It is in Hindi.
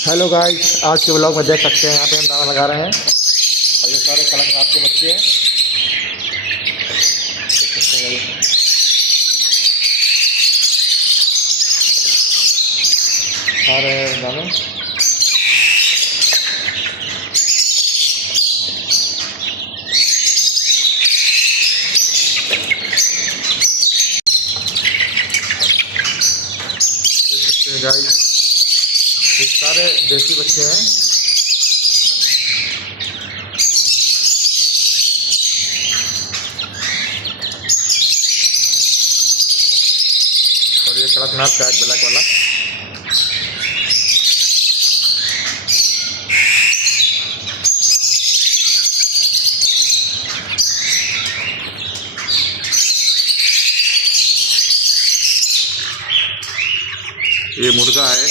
हेलो गाइस, आज के ब्लॉग में देख सकते हैं यहाँ पे हम दाना लगा रहे हैं और ये सारे कड़कनाथ के बच्चे हैं। देख सकते हैं guys। खा रहे हैं दाने। देख सकते हैं गाइस, ये सारे देसी बच्चे हैं। और ये कड़कनाथ का है, ब्लैक वाला। ये मुर्गा है।